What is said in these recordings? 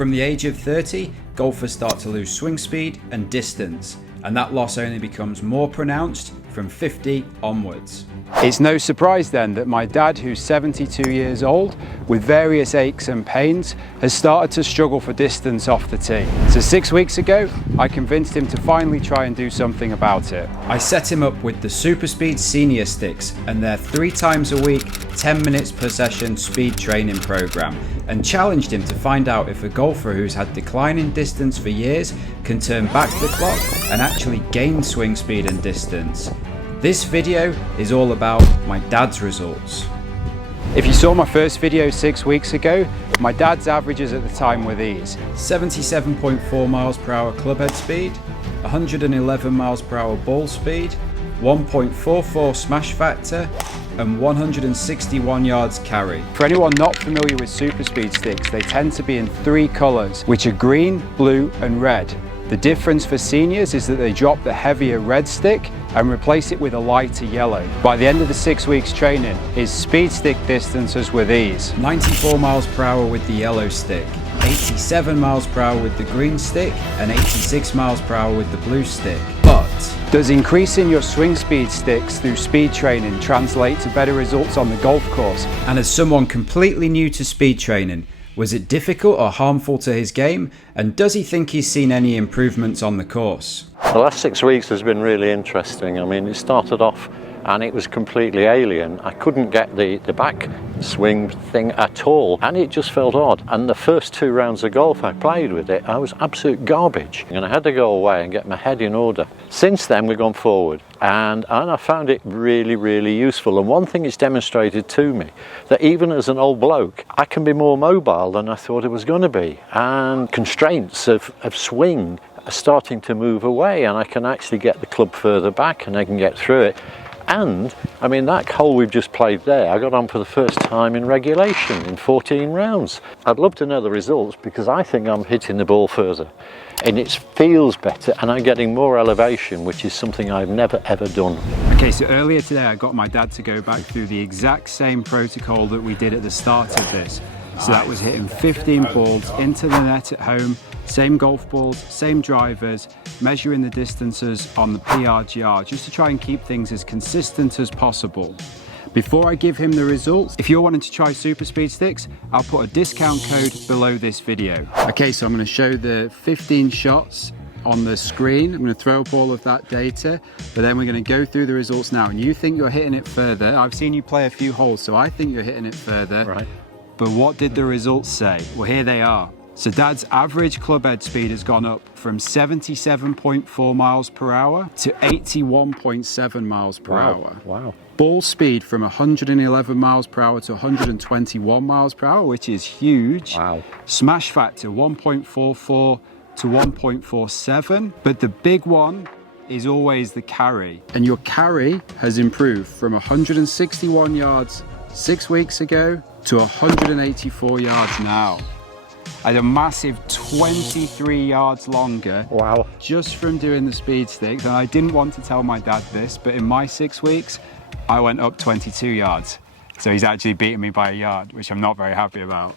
From the age of 30, golfers start to lose swing speed and distance, and that loss only becomes more pronounced from 50 onwards. It's no surprise then that my dad, who's 72 years old, with various aches and pains, has started to struggle for distance off the tee. So 6 weeks ago, I convinced him to finally try and do something about it. I set him up with the SuperSpeed Senior Sticks and their 3 times a week, 10 minutes per session speed training program, and challenged him to find out if a golfer who's had declining distance for years can turn back the clock and actually gain swing speed and distance. This video is all about my dad's results. If you saw my first video 6 weeks ago, my dad's averages at the time were these: 77.4 miles per hour clubhead speed, 111 miles per hour ball speed, 1.44 smash factor, and 161 yards carry. For anyone not familiar with SuperSpeed sticks, they tend to be in 3 colours, which are green, blue and red. The difference for seniors is that they drop the heavier red stick and replace it with a lighter yellow. By the end of the 6 weeks training, his speed stick distances were these: 94 miles per hour with the yellow stick, 87 miles per hour with the green stick, and 86 miles per hour with the blue stick. But does increasing your swing speed sticks through speed training translate to better results on the golf course? And as someone completely new to speed training, was it difficult or harmful to his game? And does he think he's seen any improvements on the course? The last 6 weeks has been really interesting. I mean, it started off and it was completely alien. I couldn't get the back swing thing at all, and it just felt odd. And the first 2 rounds of golf I played with it, I was absolute garbage, and I had to go away and get my head in order. Since then we've gone forward, and I found it really useful. And one thing it's demonstrated to me, that even as an old bloke, I can be more mobile than I thought it was going to be, and constraints of swing are starting to move away, and I can actually get the club further back and I can get through it. And I mean, that hole we've just played there, I got on for the first time in regulation in 14 rounds. I'd love to know the results, because I think I'm hitting the ball further and it feels better, and I'm getting more elevation, which is something I've never ever done. Okay, so earlier today I got my dad to go back through the exact same protocol that we did at the start of this. So that was hitting 15 balls into the net at home, same golf balls, same drivers, measuring the distances on the PRGR, just to try and keep things as consistent as possible. Before I give him the results, if you're wanting to try SuperSpeed sticks, I'll put a discount code below this video. Okay, so I'm going to show the 15 shots on the screen. I'm going to throw up all of that data, but then we're going to go through the results now. And you think you're hitting it further. I've seen you play a few holes, so I think you're hitting it further. Right. But what did the results say? Well, here they are. So Dad's average club head speed has gone up from 77.4 miles per hour to 81.7 miles per hour. Wow. Ball speed from 111 miles per hour to 121 miles per hour, which is huge. Wow. Smash factor 1.44 to 1.47. But the big one is always the carry. And your carry has improved from 161 yards 6 weeks ago to 184 yards now. I had a massive 23 yards longer. Wow. Just from doing the speed sticks. And I didn't want to tell my dad this, but in my 6 weeks, I went up 22 yards. So he's actually beaten me by a yard, which I'm not very happy about.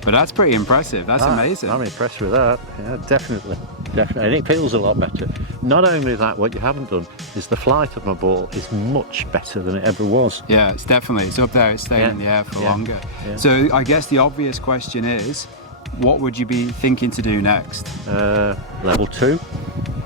But that's pretty impressive. That's amazing. I'm impressed with that. Yeah, definitely. And it feels a lot better. Not only that, what you haven't done is the flight of my ball is much better than it ever was. Yeah, it's up there. It's staying in the air for longer. Yeah. So I guess the obvious question is, what would you be thinking to do next? Level 2.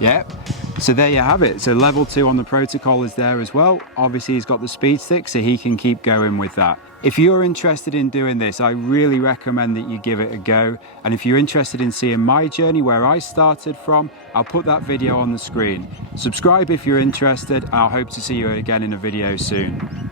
Yep. So there you have it. So level 2 on the protocol is there as well. Obviously he's got the speed stick, so he can keep going with that. If you're interested in doing this, I really recommend that you give it a go. And if you're interested in seeing my journey, where I started from, I'll put that video on the screen. Subscribe if you're interested, and I'll hope to see you again in a video soon.